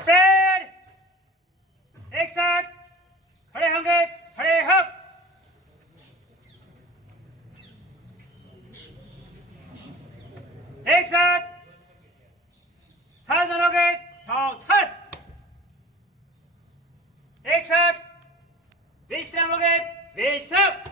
पेड़ एक साथ खड़े होंगे खड़े हप एक साथ सावधान हो गए सावधान एक साथ विश्राम हो गए विश्राम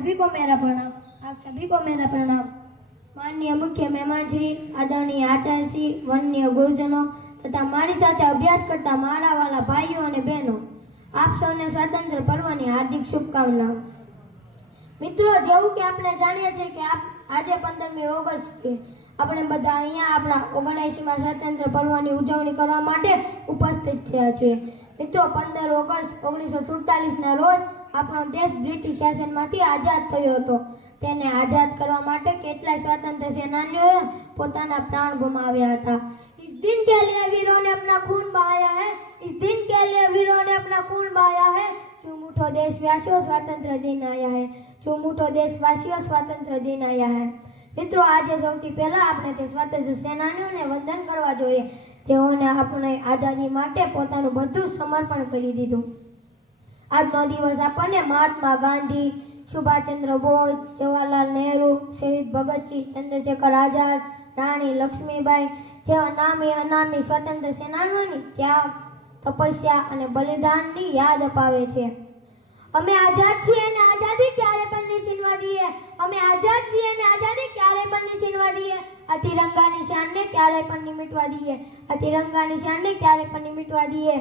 सभी को मेरा प्रणाम आप सभी को मेरा प्रणाम માનનીય મુખ્ય મહેમાન શ્રી આદરણીય આચાર્ય શ્રી વન્ય ગુરુજનો તથા મારી સાથે અભ્યાસ કરતા મારા વાલા ભાઈઓ અને બહેનો આપ સૌને સ્વાતંત્ર્ય પર્વની હાર્દિક શુભકામનાઓ મિત્રો જેવું કે આપણે જાણીએ છીએ કે આપ આજે પંદરમી ઓગસ્ટ છે આપણે બધા અહીંયા આપણા ઓગણએંશીમાં સ્વાતંત્ર્ય પર્વની ઉજવણી કરવા માટે ઉપસ્થિત થયા છીએ મિત્રો પંદર ઓગસ્ટ ઓગણીસો સુડતાલીસના રોજ આપણો દેશ બ્રિટિશ શાસનમાંથી આઝાદ થયો હતો તેને આઝાદ કરવા માટે કેટલાય સ્વાતંત્ર્ય સેનાનીઓએ પોતાના પ્રાણ ગુમાવ્યા હતા इस दिन के लिए वीरों ने अपना खून बहाया है इस दिन के लिए वीरों ने अपना खून बहाया है जो मुठो देशवासियों स्वतंत्र दिन आया है जो मुठो देशवासियों સ્વાતંત્ર્ય દિન આયા હે મિત્રો આજે સૌથી પહેલા આપણે તે સ્વાતંત્ર્ય સેનાનીઓને વંદન કરવા જોઈએ જેઓને આપણે આઝાદી માટે પોતાનું બધું જ સમર્પણ કરી દીધું આજનો દિવસ આપણને મહાત્મા ગાંધી, સુભાષચંદ્ર બોઝ, જવાહરલાલ નહેરુ, શહીદ ભગતસિંહ, ચંદ્રશેખર આઝાદ, રાણી લક્ષ્મીબાઈ જેવા નામી અનામી સ્વતંત્ર સેનાનીઓની ત્યાગ, તપસ્યા અને બલિદાનની યાદ અપાવે છે. અમે આઝાદ છીએ અને આઝાદી ક્યારે પણ નહીં છીનવા દઈએ અમે આઝાદ છીએ અને આઝાદી ક્યારે પણ નહીં છીનવા દઈએ આ તિરંગાની શાનને ક્યારે પણ નિમિટવા મિટવા દઈએ? આ તિરંગાની શાનને ક્યારે પણ નિમિટવા દઈએ?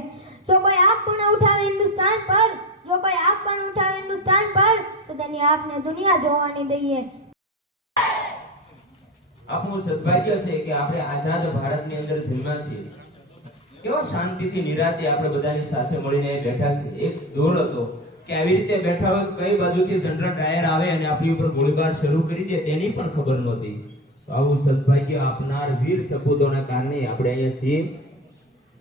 જો કોઈ આંખ પણ ઉઠાવે હિન્દુસ્તાન પર, જો કોઈ આંખ પણ ઉઠાવે હિન્દુસ્તાન પર, તો તેની આંખને દુનિયા જોવાની દઈએ. આપણું સદભાગ્ય છે કે આપણે આઝાદ ભારતની અંદર જન્મ્યા છીએ. કેવા શાંતિથી નિરાતે આપણે બધાની સાથે મળીને બેઠા છીએ. એક દોર હતો કે આવી રીતે બેઠા હોય કઈ બાજુથી જનરલ ડાયર આવે અને આપણી ઉપર ગોળીબાર શરૂ કરી દે તેની પણ ખબર નહોતી. આવું સદભાગ્ય આપનાર વીર સપૂતોના કારણે આપણે અહીંયા છીએ.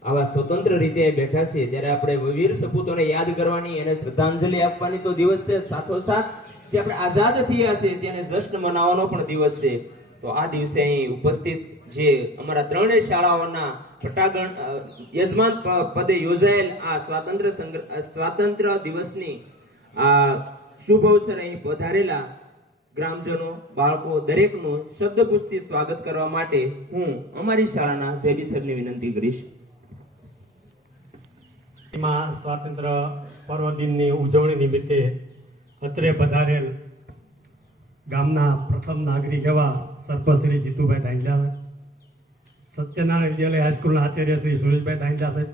આવા સ્વતંત્ર રીતે બેઠા છીએ. ત્યારે આપણે વીર સપૂતોને યાદ કરવાની અને શ્રદ્ધાંજલિ આપવાની તો દિવસ છે સાથોસાથ. જે આપણે આઝાદ થયા છે તેને જશ્ન મનાવવાનો પણ દિવસ છે. તો આ દિવસે અહીં ઉપસ્થિત જે અમારા ત્રણેય શાળાઓના પટાગણ યજમાન પદે યોજાયેલ આ સ્વાતંત્ર્ય સંગ્રહ સ્વાતંત્ર્ય દિવસની આ શુભ અવસર અહીં પધારેલા ગ્રામજનો, બાળકો, દરેકનું શબ્દપુષ્ટિ સ્વાગત કરવા માટે હું અમારી શાળાના ઝેલી સરની વિનંતી કરીશ. માં સ્વાતંત્ર્ય પર્વ દિનની ઉજવણી નિમિત્તે અત્રે પધારેલ ગામના પ્રથમ નાગરિક એવા સરપંચ જીતુભાઈ ધાંગલા સાહેબ, સત્યનારાયણ વિદ્યાલય હાઈસ્કૂલના આચાર્ય શ્રી સુરેશભાઈ ધાંગલા સાહેબ,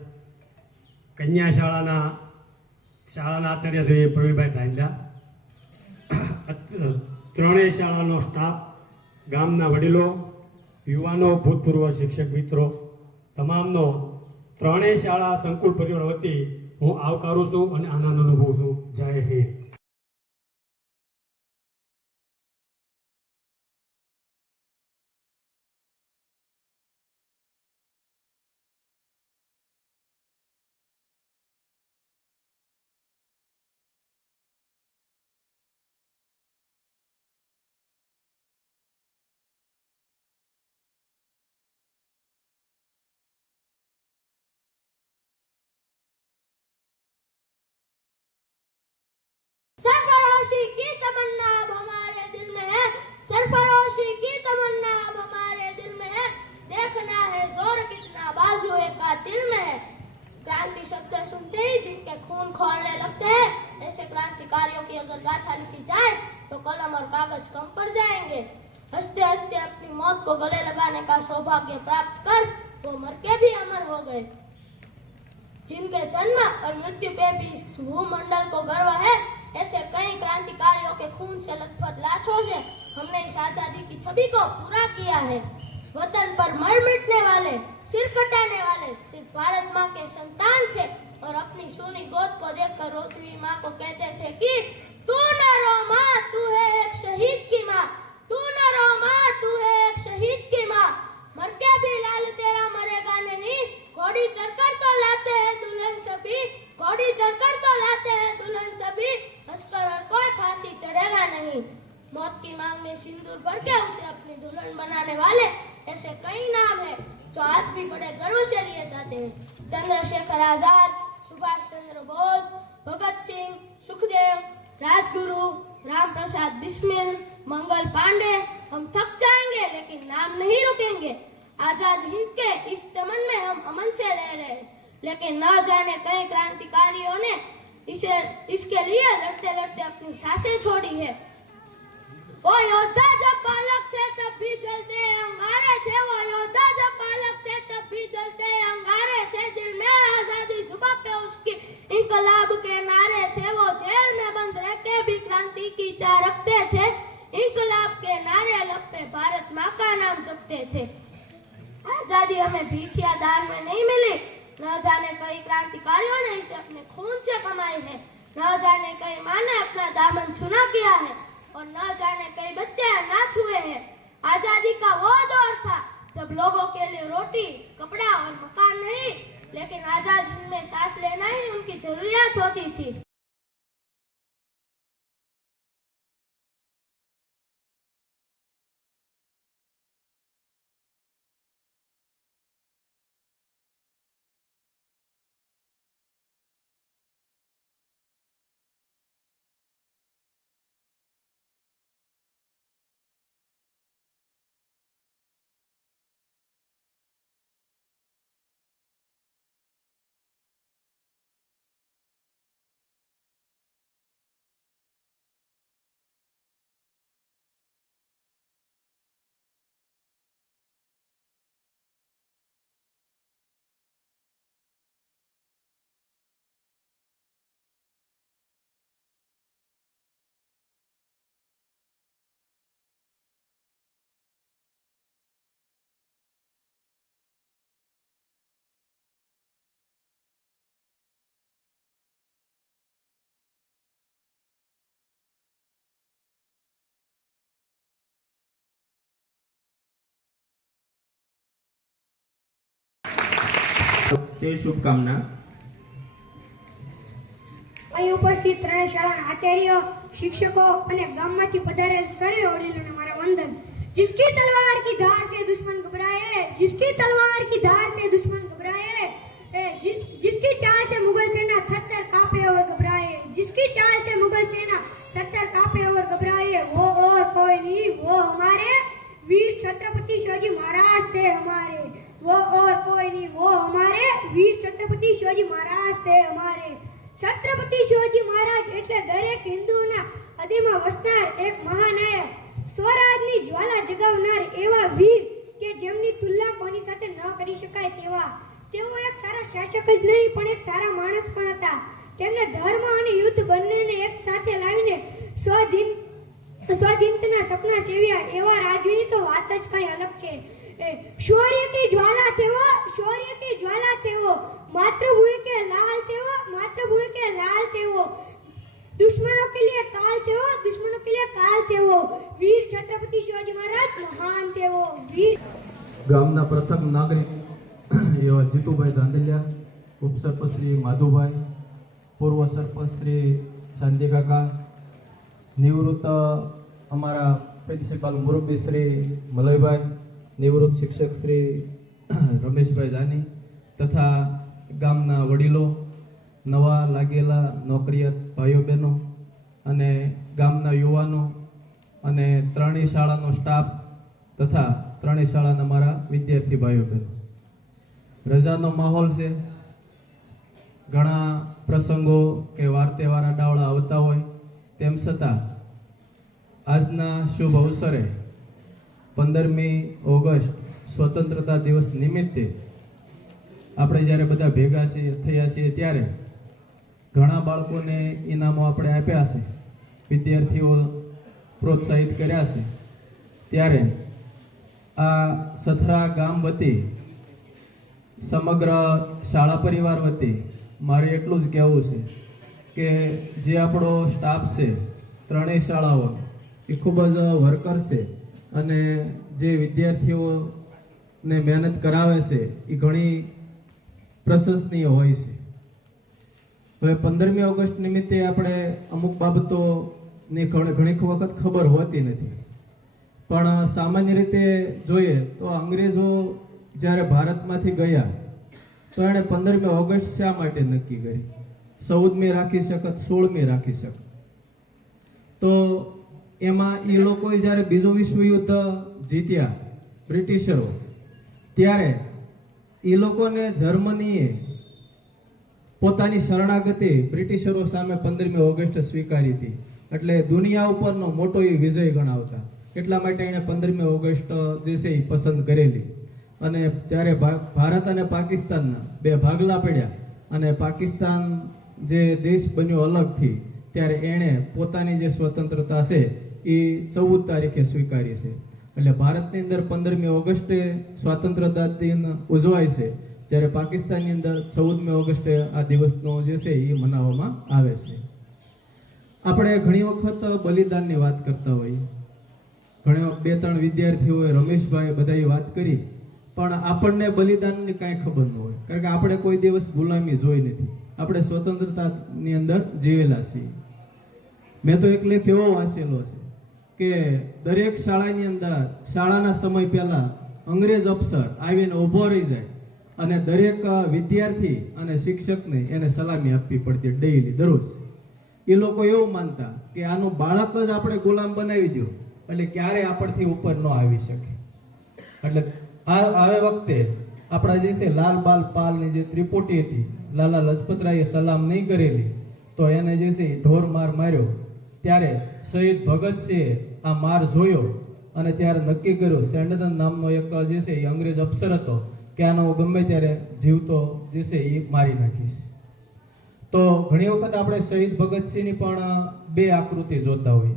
કન્યા શાળાના શાળાના આચાર્ય શ્રી પ્રવીણભાઈ ધાંગલા ત્રણેય શાળાનો સ્ટાફ, ગામના વડીલો, યુવાનો, ભૂતપૂર્વ શિક્ષક મિત્રો, તમામનો ત્રણેય શાળા સંકુલ પરિવાર વતી હું આવકારું છું અને આનંદ અનુભવું છું. જય હિન્દ. खून खोलने लगते हैं। ऐसे क्रांतिकारियों की अगर गाथा लिखी जाए तो कलम और कागज़ कम पड़ जाएँगे। हँसते हँसते अपनी मौत को गले लगाने का सौभाग्य प्राप्त कर, वो मर के भी अमर हो गए। जिनके जन्म और मृत्यु पे भी भूमंडल को गर्व है, ऐसे कई क्रांतिकारियों के खून से लथपथ लाशों से हमने इस आज़ादी की छवि को पूरा किया है। वतन पर मर मिटने वाले, सिर कटाने वाले, सिर्फ़ भारत माँ के संतान थे। और अपनी सोनी गोद को देखकर रोती हुई माँ को कहते थे कि, तू न रो माँ, तू है एक शहीद की माँ। तू न रो माँ, तू है एक शहीद की माँ। मर के भी लाल तेरा मरेगा नहीं। घोड़ी चढ़कर तो लाते हैं दुल्हन सभी। घोड़ी चढ़कर तो लाते हैं दुल्हन सभी। हंसकर और कोई फांसी चढ़ेगा नहीं। मौत की मांग में सिंदूर भर के उसे अपनी दुल्हन बनाने वाले ऐसे कई नाम हैं, जो आज भी बड़े गर्व से लिए जाते हैं। चंद्रशेखर आज़ाद सुभाष चंद्र बोस, भगत सिंह, सुखदेव, राजगुरु, राम प्रसाद बिस्मिल, मंगल पांडे। हम थक जाएँगे, लेकिन नाम नहीं रुकेंगे। आज़ाद हिंद के इस चमन में हम अमन से रह रहे हैं। लेकिन न जाने कई क्रांतिकारियों ने इसे, इसके लिए लड़ते लड़ते अपनी साँसें छोड़ी है। वो योद्धा लेकिन आजाद हिंद में सांस लेना ही उनकी जरूरियात होती थी તે શુભકામના અહીં ઉપસ્થિત ત્રણેય શાળાના આચાર્ય શિક્ષકો અને ગામમાંથી પધારેલ સરે વડીલોને મારા વંદન जिसकी तलवार की धार से दुश्मन घबराए जिसकी तलवार की धार से दुश्मन घबराए ए, जिस, जिसकी चाल से मुगल सेना थर थर कांपे और घबराए जिसकी चाल से मुगल सेना थर थर कांपे और घबराए वो और कोई नहीं वो हमारे वीर छत्रपति शिवाजी महाराज थे हमारे वो और कोई नहीं वो हमारे છત્રપતિ શિવાજી મહારાજ તે અમારે. છત્રપતિ શિવાજી મહારાજ એટલે દરેક હિન્દુઓના હૃદયમાં વસનાર એક મહાનાયક. સ્વરાજની જ્વાલા જગાવનાર એવા વીર કે જેમની તુલના કોની સાથે ન કરી શકાય તેવા. તેઓ એક સારા શાસક જ નહીં, પણ એક સારા માણસ પણ હતા. તેમણે ધર્મ અને યુદ્ધ બંનેને એક સાથે લાવીને સ્વધીન, સ્વધીનતાના સપના સેવ્યા એવા રાજવીની તો વાત જ કંઈ અલગ છે. શૌર્ય કે જ્વાલા તેઓ, શૌર્ય की જ્વાલા તેઓ માતૃભૂમિ કે લાલ તેઓ માતૃભૂમિ કે લાલ તેઓ दुश्मनों के लिए काल थे वो दुश्मनों के लिए काल थे वो वीर छत्रपति शिवाजी महाराज महान थे वो वीर ગામના પ્રથમ નાગરિક એવા જીતુભાઈ ધાંધલિયા ઉપસરપંચ શ્રી માધુભાઈ પૂર્વ સરપંચ શ્રી શાંતિ કાકા નિવૃત્ત અમારા પ્રિન્સિપાલ મુરબ્બી શ્રી મલયભાઈ નિવૃત્ત શિક્ષક શ્રી રમેશભાઈ જાની તથા ગામના વડીલો, નવા લાગેલા નોકરિયાત ભાઈઓ બહેનો અને ગામના યુવાનો અને ત્રણેય શાળાનો સ્ટાફ તથા ત્રણેય શાળાના મારા વિદ્યાર્થી ભાઈઓ બહેનો રજાનો માહોલ છે. ઘણા પ્રસંગો કે વાર તહેવાર આવતા હોય તેમ છતાં આજના શુભ અવસરે પંદરમી ઓગસ્ટ સ્વતંત્રતા દિવસ નિમિત્તે આપણે જ્યારે બધા ભેગા છીએ, થયા છીએ ત્યારે ઘણા બાળકોને ઇનામો આપણે આપ્યા છે, વિદ્યાર્થીઓ પ્રોત્સાહિત કર્યા છે. ત્યારે આ સથરા ગામ વતી, સમગ્ર શાળા પરિવાર વતી મારે એટલું જ કહેવું છે કે જે આપણો સ્ટાફ છે, ત્રણેય શાળાઓ એ ખૂબ જ વર્કર છે અને જે વિદ્યાર્થીઓને મહેનત કરાવે છે, એ ઘણી પ્રશંસનીય હોય છે. હવે પંદરમી ઓગસ્ટ નિમિત્તે આપણે અમુક બાબતોની ઘણી વખત ખબર હોતી નથી. પણ સામાન્ય રીતે જોઈએ તો અંગ્રેજો જ્યારે ભારતમાંથી ગયા, તો એણે પંદરમી ઓગસ્ટ શા માટે નક્કી કરી? ચૌદમી રાખી શકત, સોળમી રાખી શકત? તો એમાં એ લોકોએ જ્યારે બીજું વિશ્વયુદ્ધ જીત્યા બ્રિટિશરો, ત્યારે એ લોકોને જર્મનીએ પોતાની શરણાગતિ બ્રિટિશરો સામે પંદરમી ઓગસ્ટ સ્વીકારી હતી. એટલે દુનિયા ઉપરનો મોટો એ વિજય ગણાવતા. એટલા માટે એણે પંદરમી ઓગસ્ટ એ પસંદ કરેલી. અને જ્યારે ભા- ભારત અને પાકિસ્તાનના બે ભાગલા પડ્યા અને પાકિસ્તાન જે દેશ બન્યો અલગથી ત્યારે એણે પોતાની જે સ્વતંત્રતા છે એ ચૌદ તારીખે સ્વીકારી છે. એટલે ભારતની અંદર પંદરમી ઓગસ્ટે સ્વાતંત્રતા દિન ઉજવાય છે. જ્યારે પાકિસ્તાનની અંદર ચૌદમી ઓગસ્ટે આ દિવસનો જે છે એ મનાવવામાં આવે છે. આપણે ઘણી વખત બલિદાનની વાત કરતા હોઈએ. ઘણા બે ત્રણ વિદ્યાર્થીઓએ રમેશભાઈ બધાએ વાત કરી, પણ આપણને બલિદાનની કાંઈ ખબર ન હોય. કારણ કે આપણે કોઈ દિવસ ગુલામી જોઈ નથી. આપણે સ્વતંત્રતાની અંદર જીવેલા છીએ. મેં તો એક લેખ એવો વાંચેલો છે. કે દરેક શાળાની અંદર, શાળાના સમય પહેલાં અંગ્રેજ અફસર આવીને ઊભો રહી જાય અને દરેક વિદ્યાર્થી અને શિક્ષકને એને સલામી આપવી પડતી ડેઈલી દરરોજ. એ લોકો એવું માનતા કે આનું બાળક જ આપણે ગુલામ બનાવી દો, એટલે ક્યારે આપણથી ઉપર ન આવી શકે. એટલે આ આવે વખતે આપણા જે છે લાલ બાલ પાલની જે ત્રિપોટી હતી, લાલા લજપતરાયે સલામ નહીં કરેલી, તો એને જે છે ઢોર માર માર્યો. ત્યારે શહીદ ભગતસિંહે આ માર જોયો અને ત્યારે નક્કી કર્યું સેન્ડન નામનો એક જે છે એ અંગ્રેજ અફસર હતો, કે આનો હું ગમે ત્યારે જીવતો જે છે એ મારી નાખીશ. તો ઘણી વખત આપણે શહીદ ભગતસિંહની પણ બે આકૃતિ જોતા હોઈએ.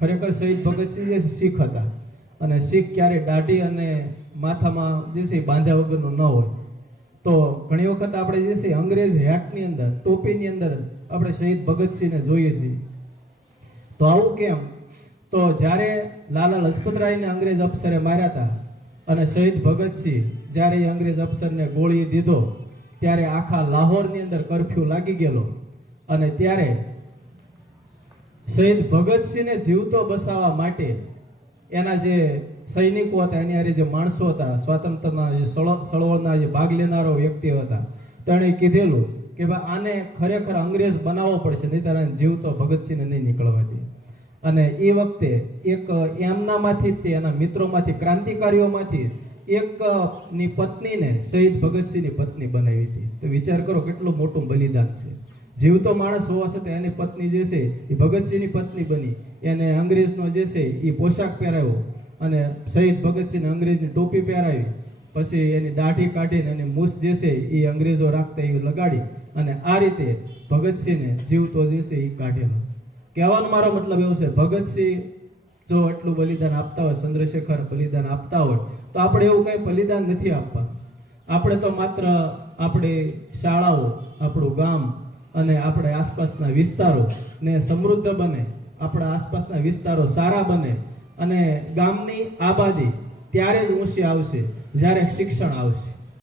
ખરેખર શહીદ ભગતસિંહ જે શીખ હતા અને શીખ ક્યારેય દાઢી અને માથામાં જે છે બાંધ્યા વગરનું ન હોય. તો ઘણી વખત આપણે જે છે અંગ્રેજ હેટની અંદર, ટોપીની અંદર આપણે શહીદ ભગતસિંહને જોઈએ છીએ. તો આવું કેમ? તો જ્યારે લાલા લજપતરાયને અંગ્રેજ અફસરે માર્યા હતા અને શહીદ ભગતસિંહ જ્યારે એ અંગ્રેજ અફસરને ગોળી દીધો, ત્યારે આખા લાહોરની અંદર કરફ્યુ લાગી ગયેલો. અને ત્યારે શહીદ ભગતસિંહને જીવતો બસાવવા માટે એના જે સૈનિકો હતા, એની હારે જે માણસો હતા, સ્વાતંત્રના જે સળો- ચળવળના જે ભાગ લેનારો વ્યક્તિઓ હતા તો એણે કીધેલું કે ભાઈ આને ખરેખર અંગ્રેજ બનાવવો પડશે નહીં તારા જીવતો ભગતસિંહને નહીં નીકળવા દે. અને એ વખતે એક, એમનામાંથી તે એના મિત્રોમાંથી, ક્રાંતિકારીઓમાંથી એક ની પત્નીને શહીદ ભગતસિંહની પત્ની બનાવી હતી. તો વિચાર કરો કેટલું મોટું બલિદાન છે. જીવતો માણસ હોવા છતાં એની પત્ની જે છે, એ ભગતસિંહની પત્ની બની. એને અંગ્રેજનો જે છે, એ પોશાક પહેરાવ્યો અને શહીદ ભગતસિંહને અંગ્રેજની ટોપી પહેરાવી. પછી એની દાઢી કાઢીને એની મૂસ જે છે, એ અંગ્રેજો રાખતા એ લગાડી અને આ રીતે ભગતસિંહને જીવતો જે છે, એ કાઢેલો. કહેવાનો મારો મતલબ એવો છે, ભગતસિંહ જો એટલું બલિદાન આપતા હોય, ચંદ્રશેખર બલિદાન આપતા હોય, તો આપણે એવું કંઈ બલિદાન નથી આપવા. આપણે તો માત્ર આપણી શાળાઓ, આપણું ગામ અને આપણે આસપાસના વિસ્તારો ને સમૃદ્ધ બને, આપણા આસપાસના વિસ્તારો સારા બને અને ગામની આબાદી ત્યારે જ ઊંચી આવશે, જ્યારે શિક્ષણ આવશે.